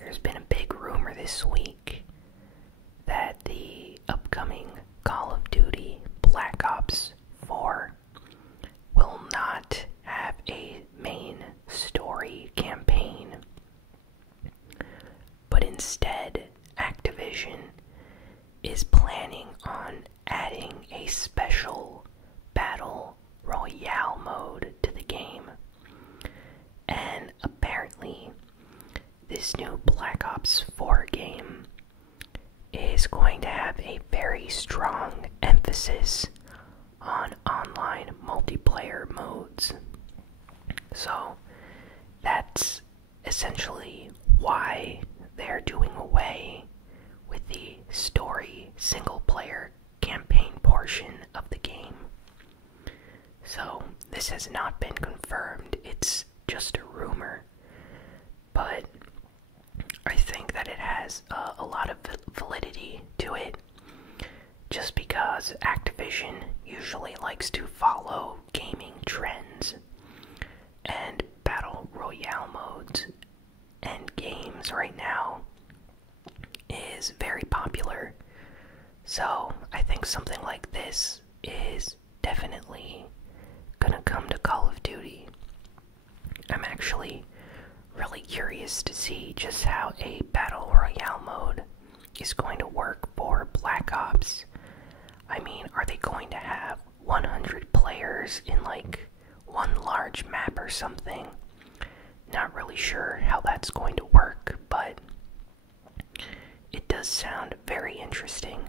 there's been a big rumor this week that the upcoming Call of Duty Black Ops 4 will not have a main story campaign, but instead Activision is planning on adding a special battle royale mode to the game. And apparently this new Black Ops 4 game is going to have a very strong emphasis on online multiplayer modes. So that's essentially why they're doing away with the story single-player campaign portion of the game. So this has not been confirmed, it's just a rumor, but I think that it has a lot of validity to it, just because Activision usually likes to follow gaming trends, and battle royale modes and games right now is very popular. So I think something like this is definitely gonna come to Call of Duty. I'm actually really curious to see just how a battle royale mode is going to work for Black Ops. I mean, are they going to have 100 players in like one large map or something? Not really sure how that's going to work, but it does sound very interesting.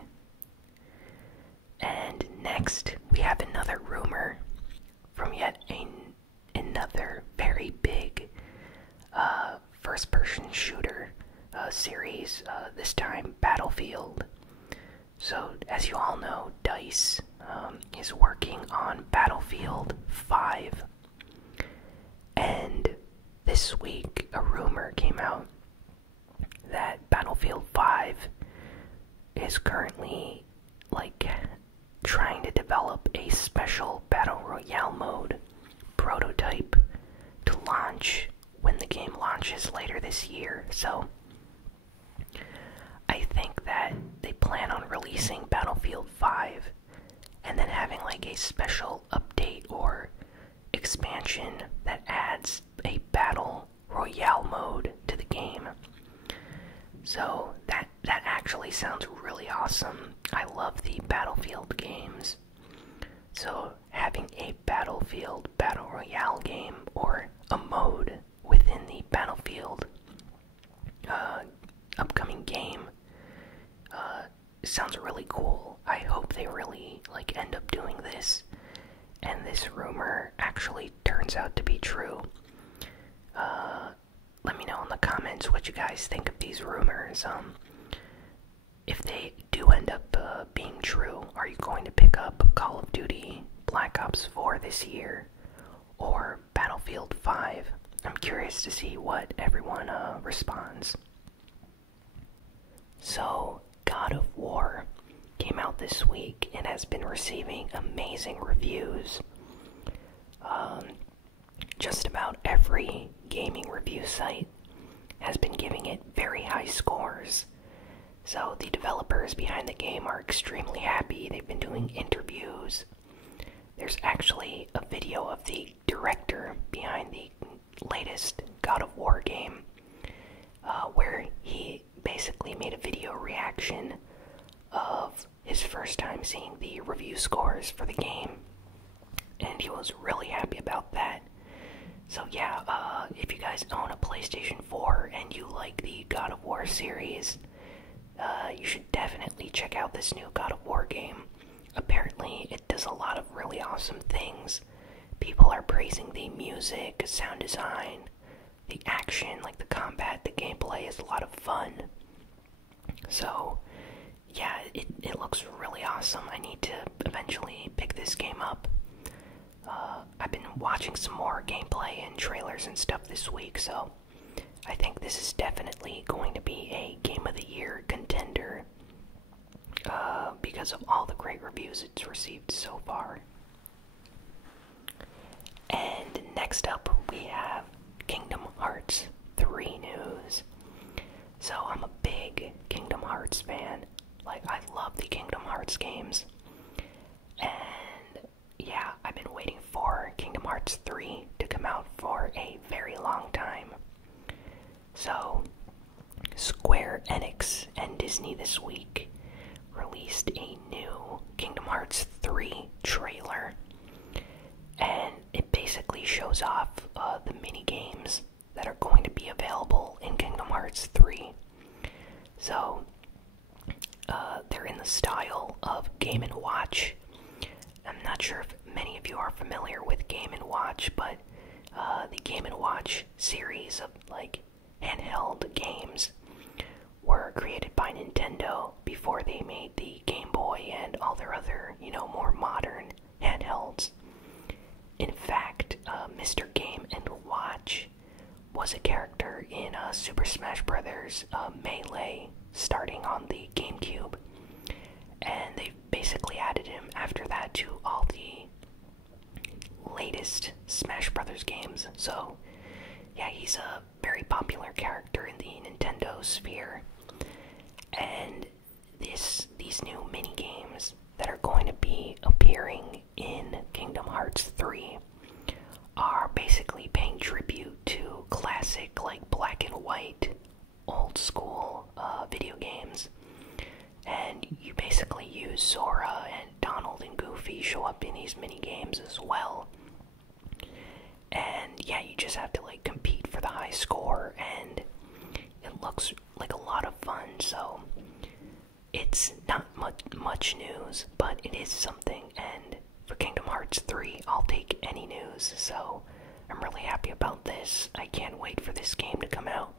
And next, we have another rumor from yet another very big first-person shooter series, this time Battlefield. So, as you all know, DICE is working on Battlefield 5. And this week, a rumor came out that Battlefield 5 is currently, like, trying to develop a special Battle Royale mode prototype to launch when the game launches later this year. So I think that they plan on releasing Battlefield 5 and then having like a special update or expansion that adds a Battle Royale mode to the game. So that actually sounds really awesome. I love the Battlefield games. So having a Battlefield Battle Royale game or a mode within the Battlefield upcoming game sounds really cool. I hope they really like end up doing this and this rumor actually turns out to be true. Let me know in the comments what you guys think of these rumors. If they do end up being true, are you going to pick up Call of Duty Black Ops 4 this year or Battlefield 5? I'm curious to see what everyone responds. So, God of War came out this week and has been receiving amazing reviews. Just about every gaming review site has been giving it very high scores. So the developers behind the game are extremely happy. They've been doing interviews. There's actually a video of the director behind the latest God of War game, where he basically made a video reaction of his first time seeing the review scores for the game, and he was really happy about that. So yeah, if you guys own a PlayStation 4 and you like the God of War series, you should definitely check out this new God of War game. Apparently, it does a lot of really awesome things. People are praising the music, sound design, the action, like the combat, the gameplay is a lot of fun. So, yeah, it looks really awesome. I need to eventually pick this game up. I've been watching some more gameplay and trailers and stuff this week, so I think this is definitely going to be a Game of the Year contender because of all the great reviews it's received so far. And next up we have Kingdom Hearts 3 news. So I'm a big Kingdom Hearts fan. Like, I love the Kingdom Hearts games. And yeah, I've been waiting for Kingdom Hearts 3 to come out for a very long time. So, Square Enix and Disney this week released a new Kingdom Hearts 3 trailer. And it basically shows off the mini games that are going to be available in Kingdom Hearts 3. So, they're in the style of Game & Watch. I'm not sure if many of you are familiar with Game & Watch, but the Game & Watch series of, like, handheld games were created by Nintendo before they made the Game Boy and all their other, more modern handhelds. In fact, Mr. Game & Watch was a character in Super Smash Bros. Melee, starting on the GameCube. And they basically added him after that to all the latest Smash Bros. Games. So, yeah, he's a very popular character in the Nintendo sphere. And these new mini-games that are going to be appearing in Kingdom Hearts 3 are basically paying tribute to classic, like, black and white, old school video games. And you basically use Sora and Donald and Goofy show up in these mini games as well. And yeah, you just have to, like, compete for the high score, and it looks like a lot of fun. So it's not much news, but it is something. And for Kingdom Hearts 3, I'll take any news. So I'm really happy about this. I can't wait for this game to come out.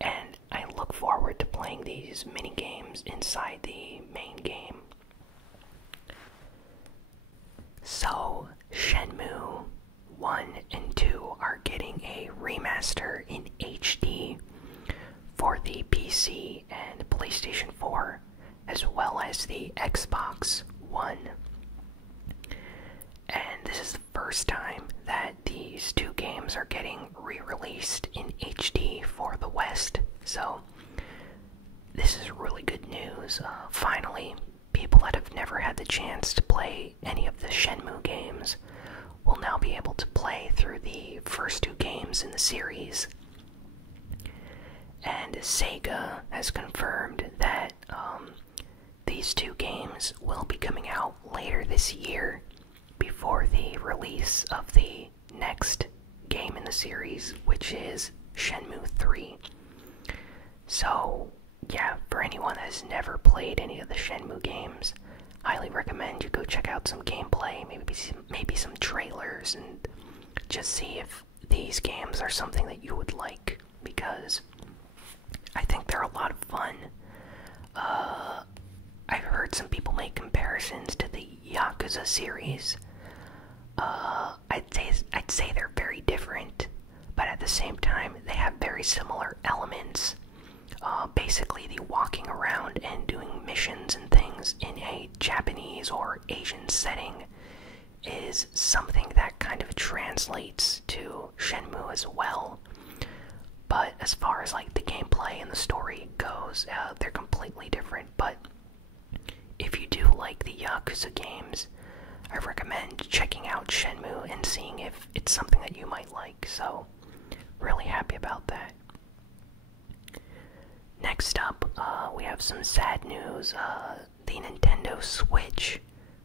And I look forward to playing these mini games inside the main game. So, Shenmue 1 and 2 are getting a remaster in HD for the PC and PlayStation 4, as well as the Xbox One. And this is the first time that these two games are getting re-released in HD for the West. So, this is really good news. Finally, people that have never had the chance to play any of the Shenmue games will now be able to play through the first two games in the series. And Sega has confirmed that these two games will be coming out later this year, before the release of the next game in the series, which is Shenmue 3. So, yeah, for anyone that has never played any of the Shenmue games, highly recommend you go check out some gameplay, maybe some trailers, and just see if these games are something that you would like, because I think they're a lot of fun. I've heard some people make comparisons to the Yakuza series. I'd say they're very different, but at the same time, they have very similar elements. Basically, the walking around and doing missions and things in a Japanese or Asian setting is something that kind of translates to Shenmue as well. But as far as, like, the gameplay and the story goes, they're completely different. But if you do like the Yakuza games, I recommend checking out Shenmue and seeing if it's something that you might like. So, really happy about that. Next up, we have some sad news. The Nintendo Switch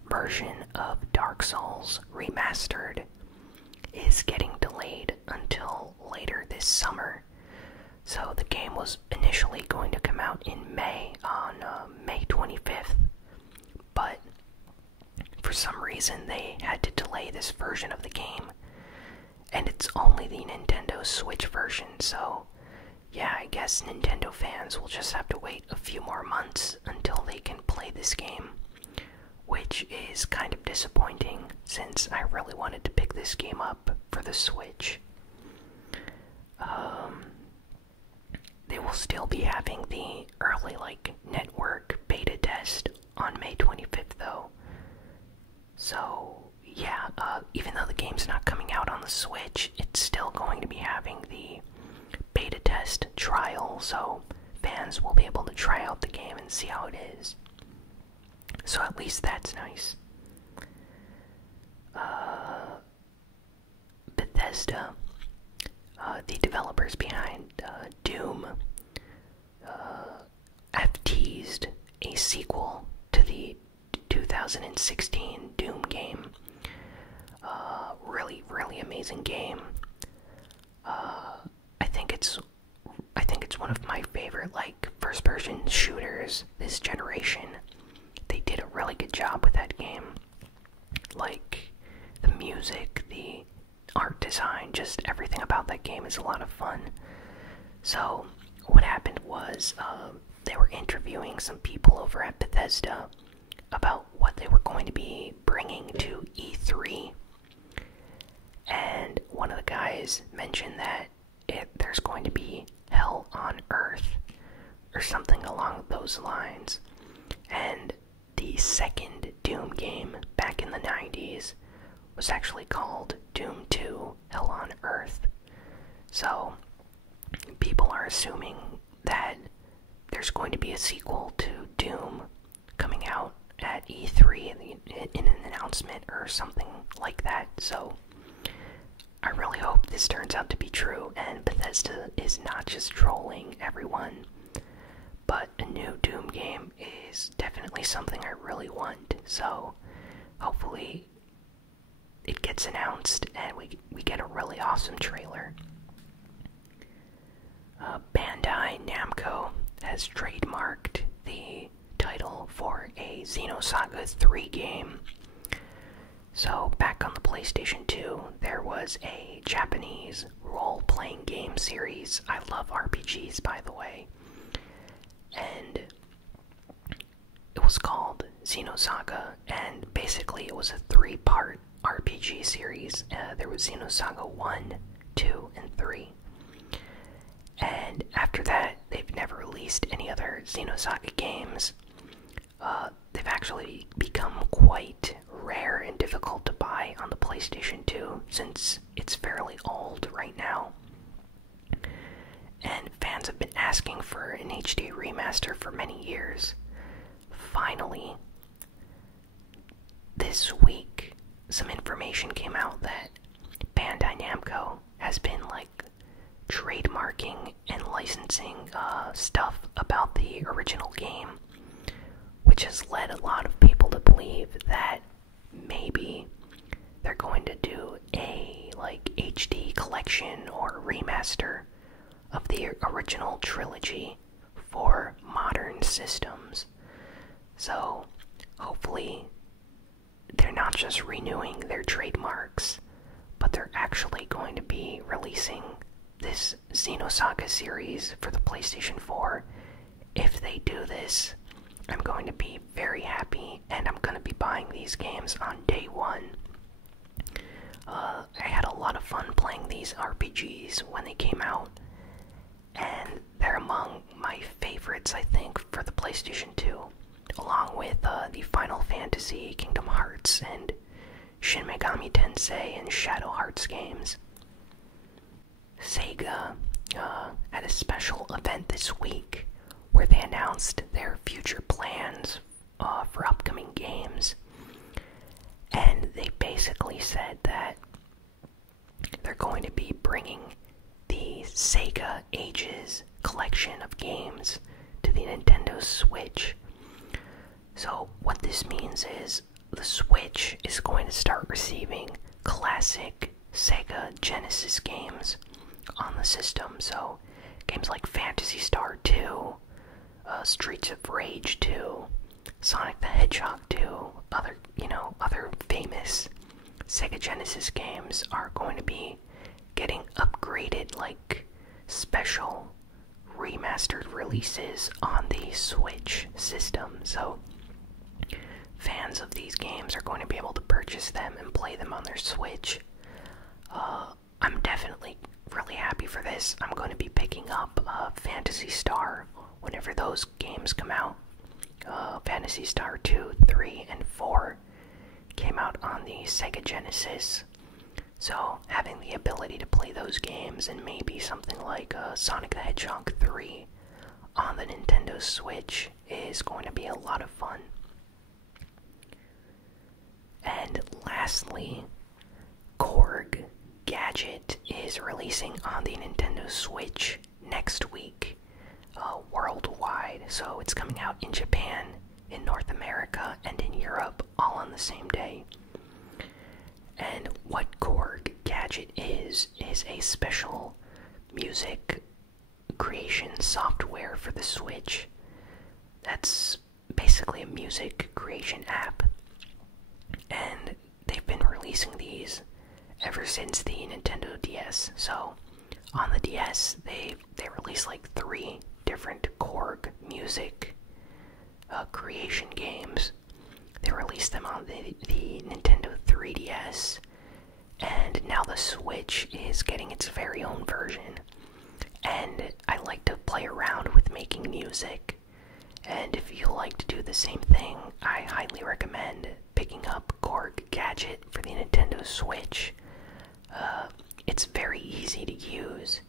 version of Dark Souls Remastered is getting delayed until later this summer. So the game was initially going to come out in May, on May 25th, but for some reason they had to delay this version of the game, and it's only the Nintendo Switch version. So yeah, I guess Nintendo fans will just have to wait a few more months until they can play this game, which is kind of disappointing since I really wanted to pick this game up for the Switch. They will still be having the early, network beta test on May 25th, though. So, yeah, even though the game's not coming out on the Switch, it's still going to be having the beta test trial, so fans will be able to try out the game and see how it is. So at least that's nice. Bethesda, the developers behind Doom, have teased a sequel to the 2016 Doom game. Really amazing game. I think it's one of my favorite like first-person shooters this generation. They did a really good job with that game. Like the music, the art design, just everything about that game is a lot of fun. So what happened was they were interviewing some people over at Bethesda about what they were going to be bringing to E3. And one of the guys mentioned that there's going to be Hell on Earth, or something along those lines. And the second Doom game back in the 90s was actually called Doom 2 Hell on Earth. So people are assuming that there's going to be a sequel to Doom coming out at E3 in an announcement or something like that. So I really hope this turns out to be true and Bethesda is not just trolling everyone, but a new Doom game is definitely something I really want. So hopefully it gets announced and we get a really awesome trailer. Bandai Namco has trademarked the title for a Xenosaga 3 game. So back on the PlayStation 2, there was a Japanese role-playing game series. I love RPGs, by the way. And it was called Xenosaga, and basically it was a 3-part RPG series. There was Xenosaga 1, 2, and 3. And after that, they've never released any other Xenosaga games. They've actually become quite rare and difficult to buy on the PlayStation 2 since it's fairly old right now. And fans have been asking for an HD remaster for many years. Finally, this week, some information came out that Bandai Namco has been like trademarking and licensing stuff about the original game, which has led a lot of people to believe that maybe they're going to do a like HD collection or remaster of the original trilogy for modern systems. So hopefully they're not just renewing their trademarks, but they're actually going to be releasing this Xenosaga series for the PlayStation 4. If they do this, I'm going to be very happy, and I'm going to be buying these games on day one. I had a lot of fun playing these RPGs when they came out, and they're among my favorites, I think, for the PlayStation 2, along with the Final Fantasy, Kingdom Hearts, and Shin Megami Tensei and Shadow Hearts games. Sega had a special event this week where they announced their future plans for upcoming games. And they basically said that they're going to be bringing the Sega Ages collection of games to the Nintendo Switch. So what this means is the Switch is going to start receiving classic Sega Genesis games on the system. So games like Phantasy Star 2, Streets of Rage 2, Sonic the Hedgehog 2, other famous Sega Genesis games are going to be getting upgraded, like special remastered releases on the Switch system. So fans of these games are going to be able to purchase them and play them on their Switch. I'm definitely really happy for this. I'm going to be picking up Phantasy Star whenever those games come out. Phantasy Star 2, 3, and 4 came out on the Sega Genesis. So having the ability to play those games and maybe something like Sonic the Hedgehog 3 on the Nintendo Switch is going to be a lot of fun. And lastly, Korg Gadget is releasing on the Nintendo Switch next week, worldwide. So it's coming out in Japan, in North America, and in Europe all on the same day. And what Korg Gadget is a special music creation software for the Switch. That's basically a music creation app. And they've been releasing these ever since the Nintendo DS. So on the DS, they released like 3 different Korg music creation games. They released them on the Nintendo 3DS, and now the Switch is getting its very own version. And I like to play around with making music, and if you like to do the same thing, I highly recommend picking up Korg Gadget for the Nintendo Switch. It's very easy to use,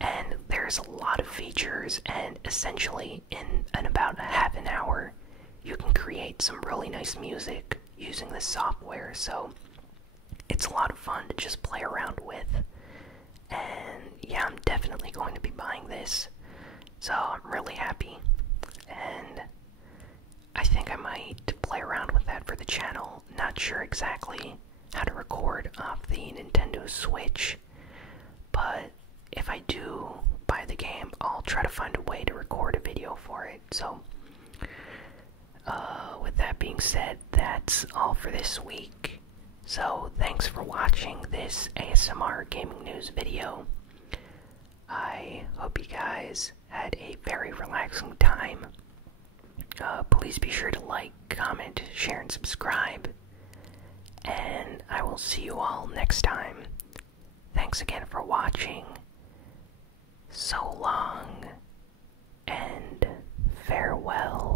and there's a lot of features, and essentially in about half an hour you can create some really nice music using this software. So it's a lot of fun to just play around with. And yeah, I'm definitely going to be buying this, so I'm really happy. And I think I might play around with that for the channel. Not sure exactly how to record off the Nintendo Switch, but if I do buy the game, I'll try to find a way to record a video for it. So with that being said, that's all for this week. So thanks for watching this ASMR Gaming News video. I hope you guys had a very relaxing time. Please be sure to like, comment, share, and subscribe. And I will see you all next time. Thanks again for watching. So long, and farewell.